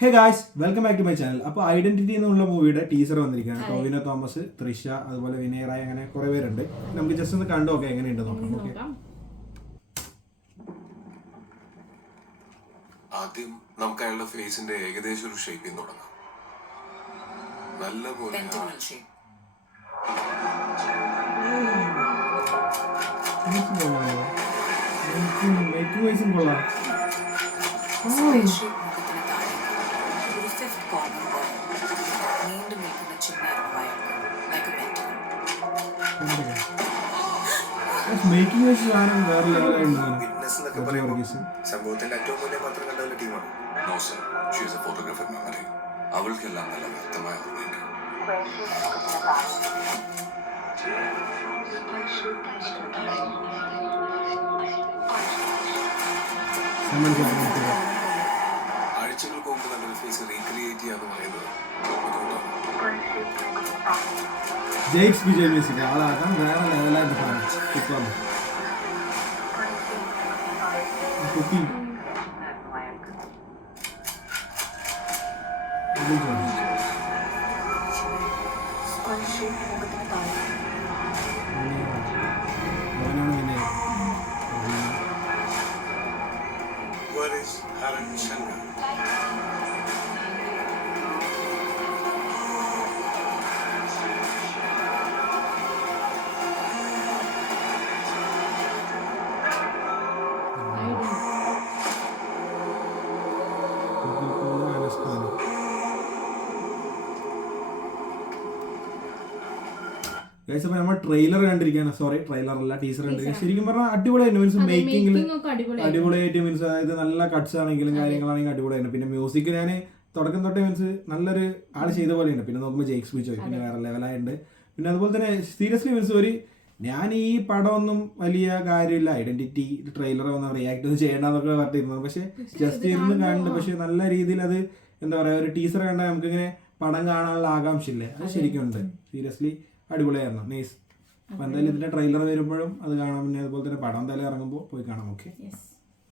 Hey guys, welcome back to my channel. അപ്പോൾ identity എന്നുള്ള മൂവിയുടെ ടീസർ വന്നിരിക്കുകയാണ്. ടോവിനോ തോമസ്, തൃഷ, അതുപോലെ വിനയ് റായ്, അങ്ങനെ കുറെ പേരുണ്ട്. നമുക്ക് ജസ്റ്റ് ഒന്ന് കണ്ടു നോക്കാം എങ്ങനെയുണ്ട് നോക്കാം. ഓക്കെ, ആദ്യം നമുക്ക് അയാളുടെ ഫേസിന്റെ ഏകദേശം ഒരു ഷേപ്പിൽ തുടങ്ങാം. നല്ലപോലെ മേക്കിംഗ് വൈസും കൊള്ളാം. മേക്കിംഗ് വൈസ് സാധനം വേറെ ലെവലായിരുന്നു. സംഭവത്തിന്റെ ഏറ്റവും വലിയ പത്രം കണ്ട ടീമാണ്. അവൾക്കെല്ലാം നല്ല വ്യക്തമായ ഓർമ്മയുണ്ട്. ആഴ്ചകൾക്ക് മുമ്പ് നല്ലൊരു ഫേസ് റീക്രിയേറ്റ് ചെയ്യാന്ന് പറയുന്നത് ജെയ്ക്സ് വിജയ് മ്യൂസിക് ആളാക്കാൻ വേറെ ലെവലായിട്ട് സാധനം. കുക്കിംഗ് നമ്മൾ ട്രെയിലർ കണ്ടിരിക്കുകയാണ്. സോറി, ട്രെയിലർ അല്ല, ടീസർ കണ്ടിരിക്കുക. ശരിക്കും പറഞ്ഞാൽ അടിപൊളിയായിരുന്നു. മീൻസ് മേക്കിംഗിൽ അടിപൊളിയായിട്ട്, മീൻസ് അതായത് നല്ല കട്ട്സ് ആണെങ്കിലും കാര്യങ്ങളാണെങ്കിലും അടിപൊളിയായിരുന്നു. പിന്നെ മ്യൂസിക് ഞാൻ തുടക്കം തൊട്ടേ മീൻസ് നല്ലൊരു ആൾ ചെയ്ത പോലെയുണ്ട്. പിന്നെ നോക്കുമ്പോൾ ജെയ്ക്സ് വിജയ് പിന്നെ വേറെ ലെവലായിട്ടുണ്ട്. പിന്നെ അതുപോലെ തന്നെ സീരിയസ്ലി മീൻസ് ഞാൻ ഈ പടമൊന്നും വലിയ കാര്യമില്ല, ഐഡന്റിറ്റി ട്രെയിലർ ഒന്നും റിയാക്ട് ഒന്നും ചെയ്യേണ്ടെന്നൊക്കെ പറഞ്ഞിരുന്നത്. പക്ഷെ ജസ്റ്റ് ഇരുന്ന് കണ്ട്, പക്ഷെ നല്ല രീതിയിൽ അത് എന്താ പറയുക, ഒരു ടീസർ കണ്ടാൽ നമുക്കിങ്ങനെ പടം കാണാനുള്ള ആകാംക്ഷയില്ലേ, അത് ശരിക്കും ഉണ്ട്. സീരിയസ്ലി അടിപൊളിയായിരുന്നു, നൈസ്. അപ്പോൾ എന്തായാലും ഇതിന്റെ ട്രെയിലർ വരുമ്പോഴും അത് കാണാം. പിന്നെ അതുപോലെ തന്നെ പടം എന്തായാലും ഇറങ്ങുമ്പോൾ പോയി കാണാം. ഓക്കെ.